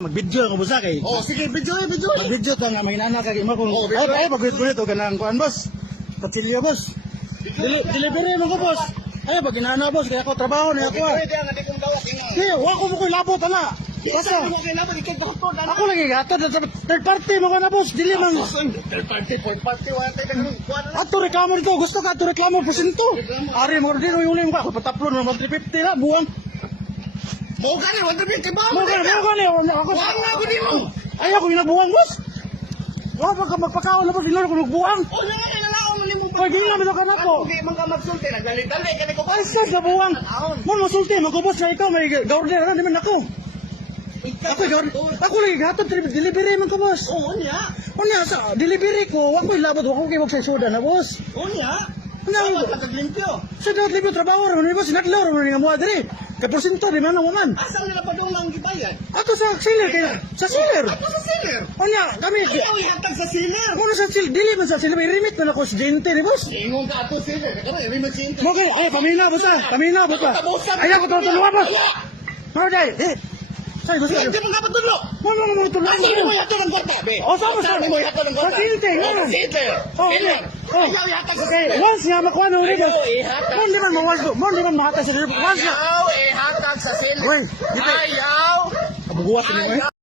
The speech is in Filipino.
Mag-video ako boss kay. Oh, sige, video. Mag-video ta nga mahinana kay mo kung video. ay mag-video to ganang kuan boss. Patsilyo boss. Delivery mo ko boss. Ay pag inana boss kaya ako trabaho ni ako. Pwede ang ating kong dawat inga. Di, wa ko mo koy labot ana. Basta Basta mo kailangan ikagdakot na. ako lagi gato sa third party mo na boss. Dili man. Third party, fourth party, wala tayo ganun. Kuha na lang. Ato reklamo dito. Gusto ka ato reklamo porsyento. Ari mo dito yung ulim ka. Ako pataplo na 350 na buwang. Mau ka na, wala tayo kibaw. Mo ka ako. Wala nga ako din mo. Ay ako ginabuwang boss. Wa pa ka magpakaon na boss dinero ko nagbuwang. O, nangangalao mo ni mo. Oy, di na bitaw ka na ko. Hindi man ka magsulti, nagdali-dali ka ni ko. Ay, sa gabuwang. Mo masulti, magkubos na ikaw, may gaorder na, di man ako. Ako, ako lagi gato, delivery man ko, boss. Oo niya. O niya, sa delivery ko, wako ilabot, wako kayo magsasoda na, boss. Oo niya. Ano, Dapat kataglimpiyo. sa dapat libo trabaho, rin mo, sinadlaw, rin nga mo, adri. Kaporsinto, di man, man. Asang nila pa doon lang gibayad? Ato sa seller, kaya, sa seller. Ako sa seller. O niya, kami, Ayaw ihatag sa seller. mo sa seller, dili man sa seller, may remit man ako sa gente, ni boss. Ingon ka ato seller. Kaya remote center. Mo kay, ay, paminaw, boss, paminaw, boss. Ayaw ko tulungan, boss. Marday, say, boss. Hindi mo nga patulo. Mo tulungan. Ay, hindi mo ihatag ng kwarta, be. O, saan Saan mo ihatag ng kwarta? Sa sinte, nga. Sa sinte. Oh, Seller. oh. Ayaw ihatag sa Okay, seller. once nga makuha ng ulit. Ayaw ihatag. Mo di man mahatag sa once nga. Ayaw ihatag sa seller. Uy, dito. Ayaw. Kabuguwas ni mo eh.